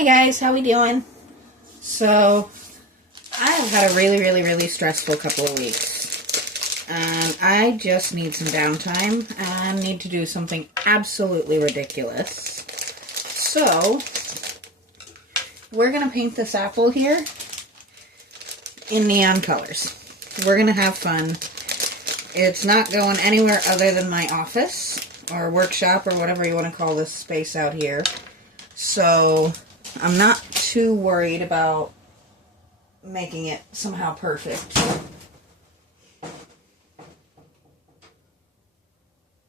Hi guys, how we doing? So, I've had a really stressful couple of weeks. And I just need some downtime and need to do something absolutely ridiculous. So, we're going to paint this apple here in neon colors. We're going to have fun. It's not going anywhere other than my office or workshop or whatever you want to call this space out here. So, I'm not too worried about making it somehow perfect.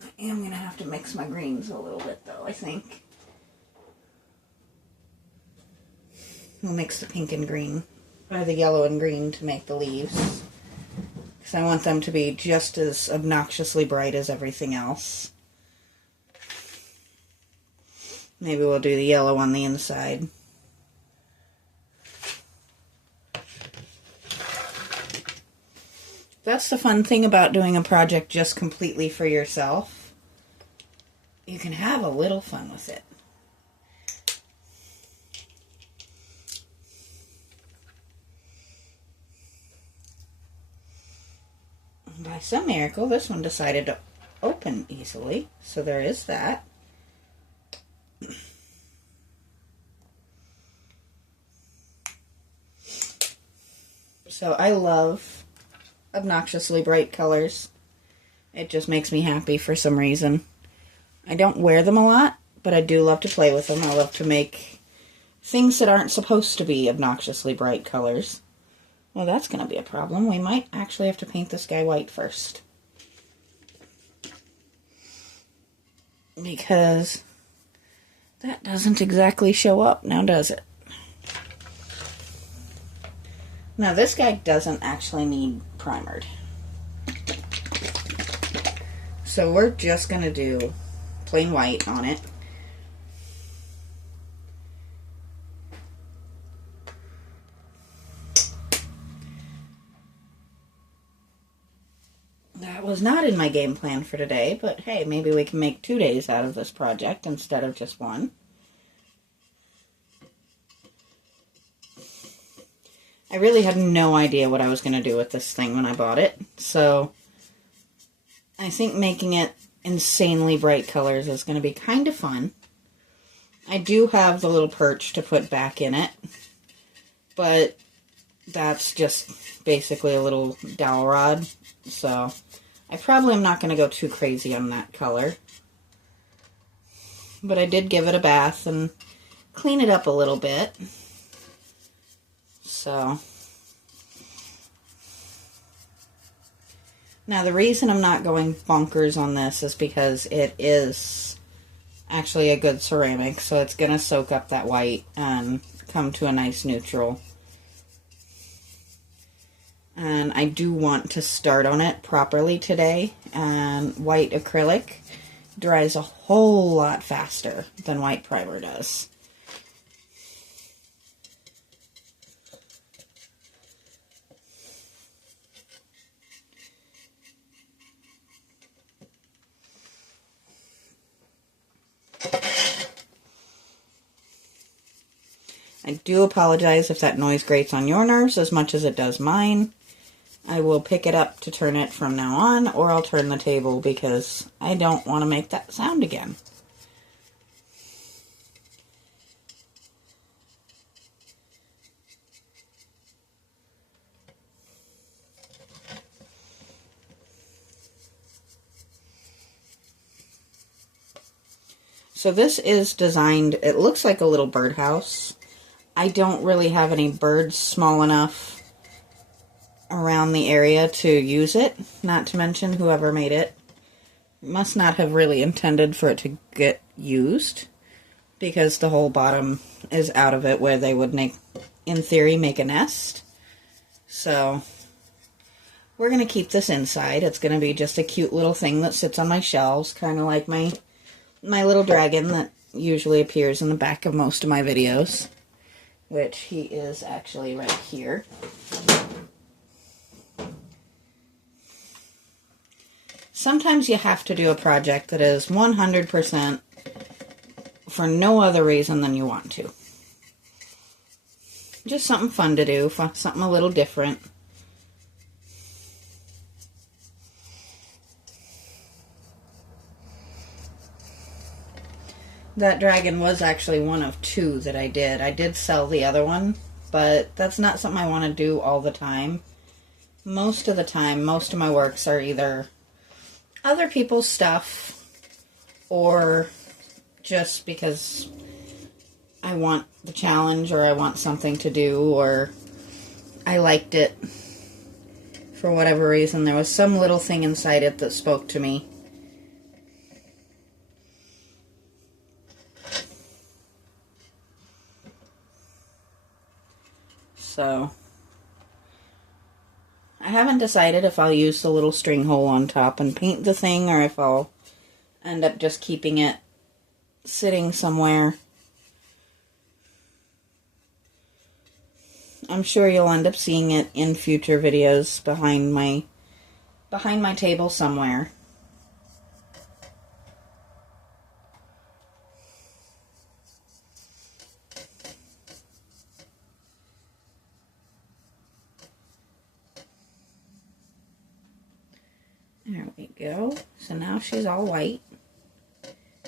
I am going to have to mix my greens a little bit though, I think. We'll mix the pink and green, or the yellow and green to make the leaves. Because I want them to be just as obnoxiously bright as everything else. Maybe we'll do the yellow on the inside. That's the fun thing about doing a project just completely for yourself. You can have a little fun with it. And by some miracle, this one decided to open easily, so there is that. So I love obnoxiously bright colors. It just makes me happy for some reason. I don't wear them a lot, but I do love to play with them. I love to make things that aren't supposed to be obnoxiously bright colors. Well, that's going to be a problem. We might actually have to paint this guy white first. Because that doesn't exactly show up, now does it? Now, this guy doesn't actually need primered. So we're just going to do plain white on it. That was not in my game plan for today, but hey, maybe we can make 2 days out of this project instead of just one. I really had no idea what I was going to do with this thing when I bought it, so I think making it insanely bright colors is going to be kind of fun. I do have the little perch to put back in it, but that's just basically a little dowel rod, so I probably am not going to go too crazy on that color. But I did give it a bath and clean it up a little bit. So, now the reason I'm not going bonkers on this is because it is actually a good ceramic, so it's going to soak up that white and come to a nice neutral. And I do want to start on it properly today, and white acrylic dries a whole lot faster than white primer does. I do apologize if that noise grates on your nerves as much as it does mine. I will pick it up to turn it from now on, or I'll turn the table because I don't want to make that sound again. So this is designed, it looks like a little birdhouse. I don't really have any birds small enough around the area to use it, not to mention whoever made it must not have really intended for it to get used, because the whole bottom is out of it where they would make, in theory, make a nest. So we're going to keep this inside. It's going to be just a cute little thing that sits on my shelves, kind of like my little dragon that usually appears in the back of most of my videos, which he is actually right here. Sometimes you have to do a project that is 100% for no other reason than you want to. Just something fun to do, something a little different. That dragon was actually one of two that I did. I did sell the other one, but that's not something I want to do all the time. Most of the time, most of my works are either other people's stuff or just because I want the challenge or I want something to do or I liked it for whatever reason. There was some little thing inside it that spoke to me. So, I haven't decided if I'll use the little string hole on top and paint the thing or if I'll end up just keeping it sitting somewhere. I'm sure you'll end up seeing it in future videos behind my table somewhere. There we go. So now she's all white.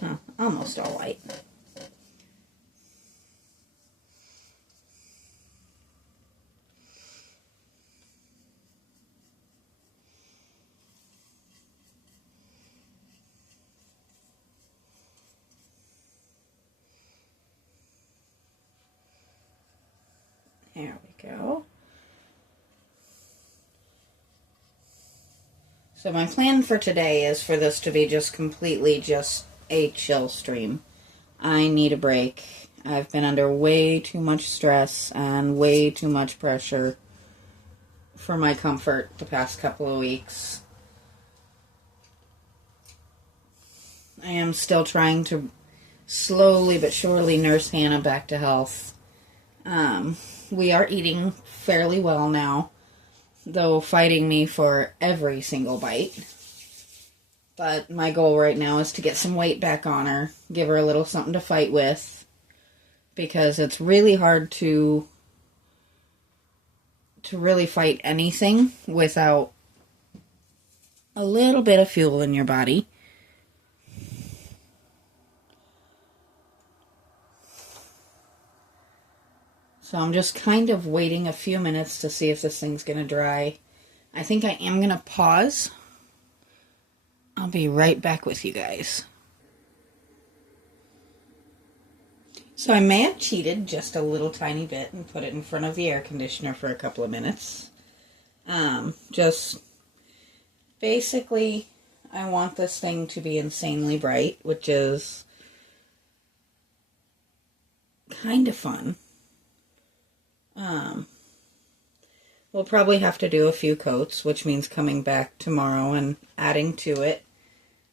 Huh, almost all white. There we go. So my plan for today is for this to be just completely just a chill stream. I need a break. I've been under way too much stress and way too much pressure for my comfort the past couple of weeks. I am still trying to slowly but surely nurse Hannah back to health. We are eating fairly well now, though fighting me for every single bite. But my goal right now is to get some weight back on her, give her a little something to fight with, because it's really hard to really fight anything without a little bit of fuel in your body. So I'm just kind of waiting a few minutes to see if this thing's going to dry. I think I am going to pause. I'll be right back with you guys. So I may have cheated just a little tiny bit and put it in front of the air conditioner for a couple of minutes. Just basically, I want this thing to be insanely bright, which is kind of fun. We'll probably have to do a few coats, which means coming back tomorrow and adding to it.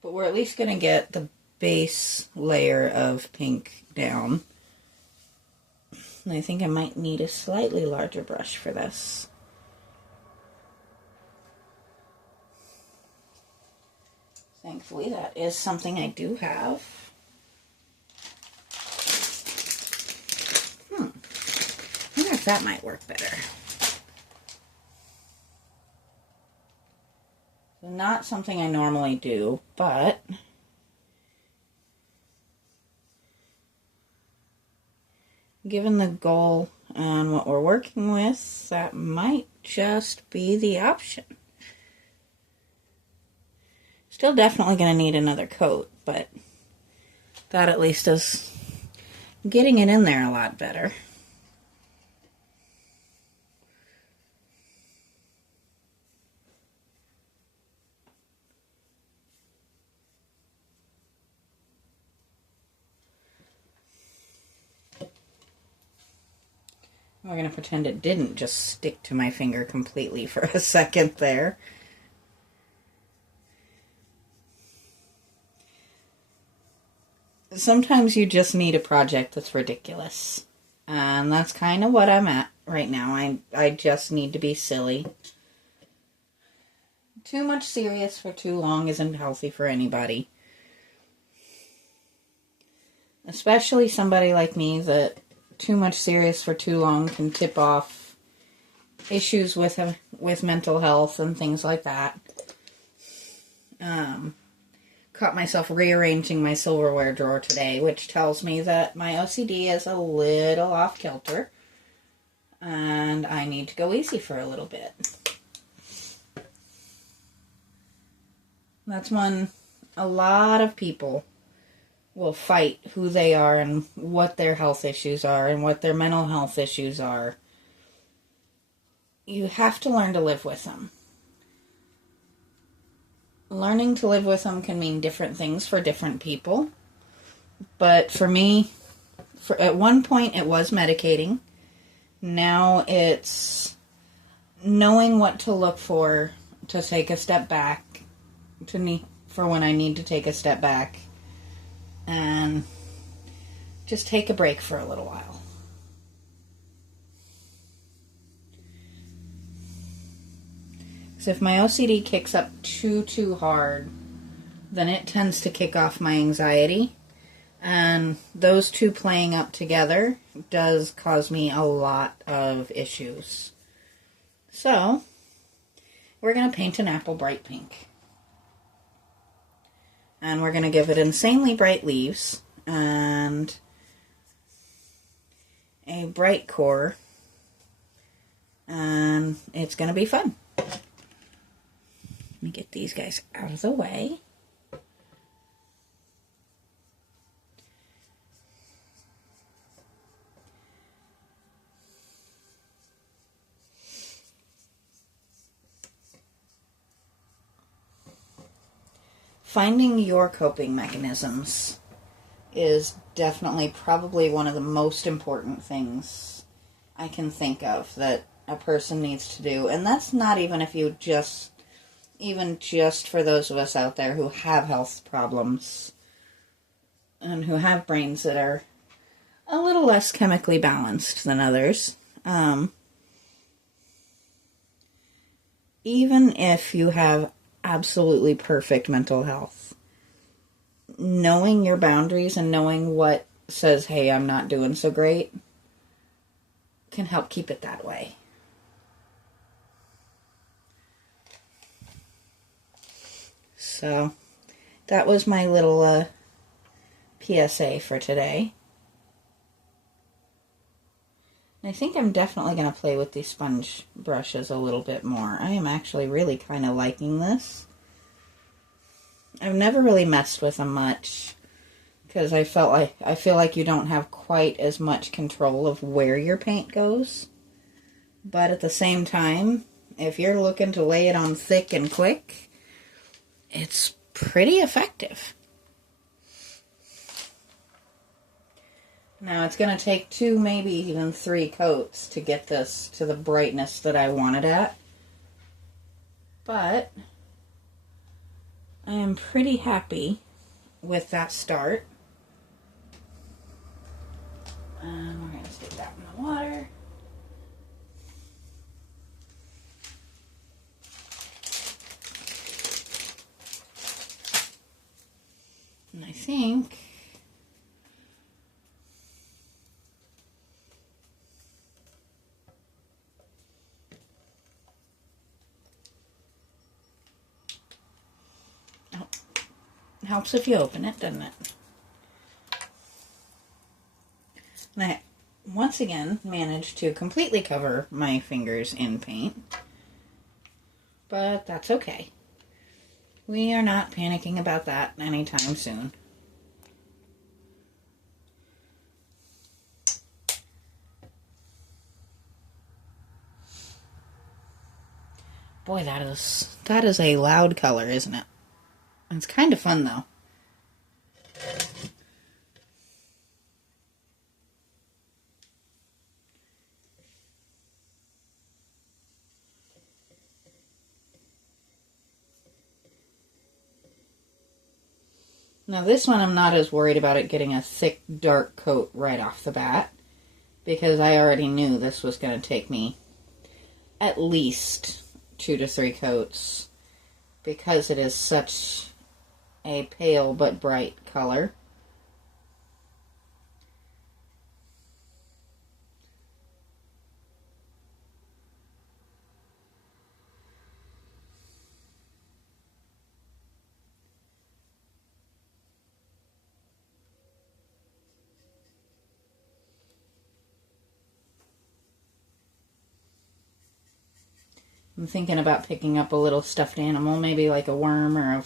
But we're at least going to get the base layer of pink down. And I think I might need a slightly larger brush for this. Thankfully, that is something I do have. I wonder if that might work better. Not something I normally do, but given the goal and what we're working with, that might just be the option. Still definitely going to need another coat, but that at least is getting it in there a lot better. We're going to pretend it didn't just stick to my finger completely for a second there. Sometimes you just need a project that's ridiculous. And that's kind of what I'm at right now. I just need to be silly. Too much serious for too long isn't healthy for anybody. Especially somebody like me that too much serious for too long can tip off issues with mental health and things like that. Caught myself rearranging my silverware drawer today, which tells me that my OCD is a little off kilter and I need to go easy for a little bit. That's when a lot of people will fight who they are and what their health issues are and what their mental health issues are. You have to learn to live with them. Learning to live with them can mean different things for different people. But for me, at one point it was medicating. Now it's knowing what to look for to take a step back, for when I need to take a step back, and just take a break for a little while. So if my OCD kicks up too hard, then it tends to kick off my anxiety. And those two playing up together does cause me a lot of issues. So, we're going to paint an apple bright pink. And we're going to give it insanely bright leaves and a bright core. And it's going to be fun. Let me get these guys out of the way. Finding your coping mechanisms is definitely probably one of the most important things I can think of that a person needs to do. And that's not even if you just for those of us out there who have health problems and who have brains that are a little less chemically balanced than others. Even if you have absolutely perfect mental health, knowing your boundaries and knowing what says, hey, I'm not doing so great, can help keep it that way. So, that was my little PSA for today. I think I'm definitely going to play with these sponge brushes a little bit more. I am actually really kind of liking this. I've never really messed with them much because I feel like you don't have quite as much control of where your paint goes. But at the same time, if you're looking to lay it on thick and quick, it's pretty effective. Now it's going to take 2, maybe even 3 coats to get this to the brightness that I want it at. But I am pretty happy with that start. And we're going to stick that in the water. And I think it helps if you open it, doesn't it? And I once again managed to completely cover my fingers in paint. But that's okay. We are not panicking about that anytime soon. Boy, that is a loud color, isn't it? It's kind of fun, though. Now this one I'm not as worried about it getting a thick, dark coat right off the bat, because I already knew this was going to take me at least 2 to 3 coats, because it is such a pale but bright color. I'm thinking about picking up a little stuffed animal, maybe like a worm or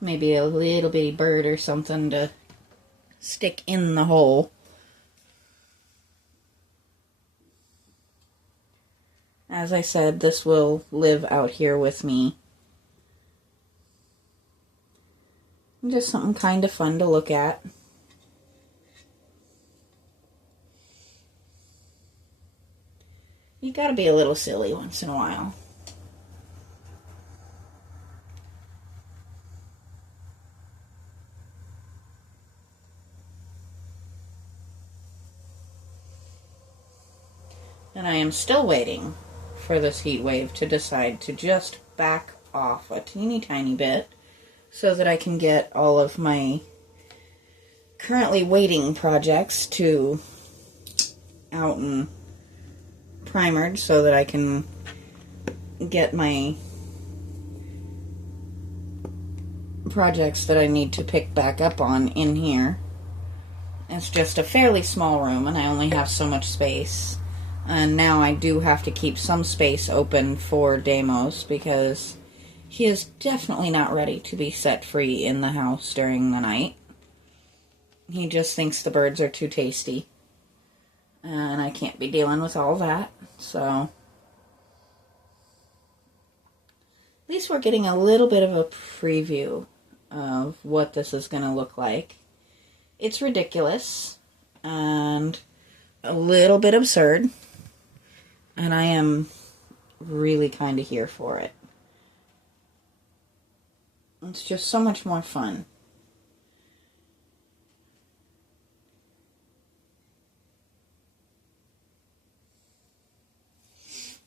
maybe a little bitty bird or something to stick in the hole. As I said, this will live out here with me. Just something kind of fun to look at. You gotta be a little silly once in a while. And I am still waiting for this heat wave to decide to just back off a teeny tiny bit so that I can get all of my currently waiting projects to out and primered so that I can get my projects that I need to pick back up on in here. It's just a fairly small room and I only have so much space. And now I do have to keep some space open for Deimos because he is definitely not ready to be set free in the house during the night. He just thinks the birds are too tasty. And I can't be dealing with all that. So at least we're getting a little bit of a preview of what this is going to look like. It's ridiculous and a little bit absurd. And I am really kind of here for it. It's just so much more fun.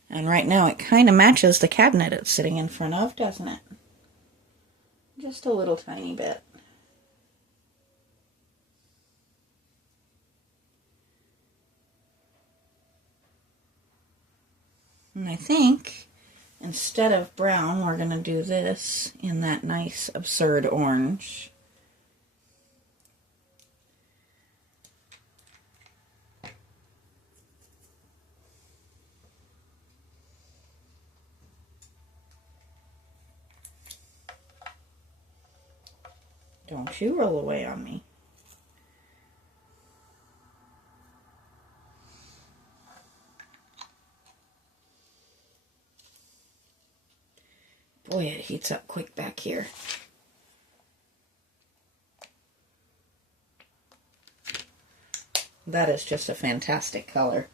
And right now it kind of matches the cabinet it's sitting in front of, doesn't it? Just a little tiny bit. And I think instead of brown, we're going to do this in that nice absurd orange. Don't you roll away on me. Boy, it heats up quick back here. That is just a fantastic color.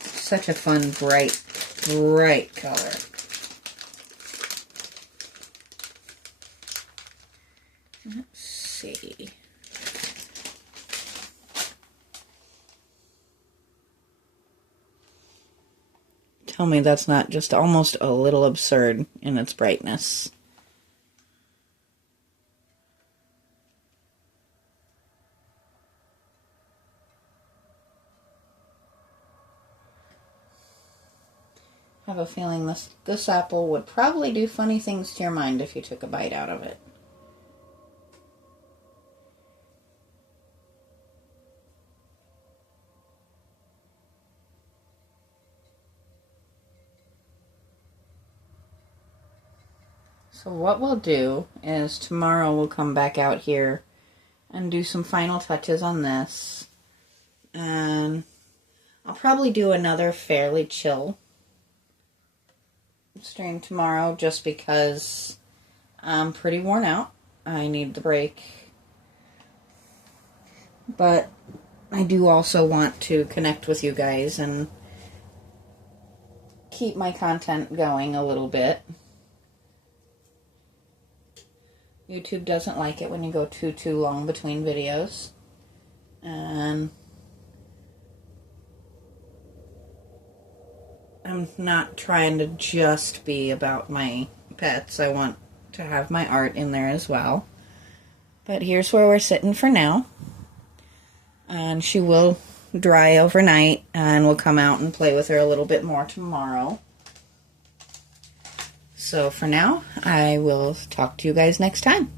Such a fun, bright, bright color. Let's see. Tell me that's not just almost a little absurd in its brightness. I have a feeling this apple would probably do funny things to your mind if you took a bite out of it. So what we'll do is tomorrow we'll come back out here and do some final touches on this. And I'll probably do another fairly chill stream tomorrow just because I'm pretty worn out. I need the break. But I do also want to connect with you guys and keep my content going a little bit. YouTube doesn't like it when you go too long between videos. And I'm not trying to just be about my pets. I want to have my art in there as well. But here's where we're sitting for now. And she will dry overnight and we'll come out and play with her a little bit more tomorrow. So for now, I will talk to you guys next time.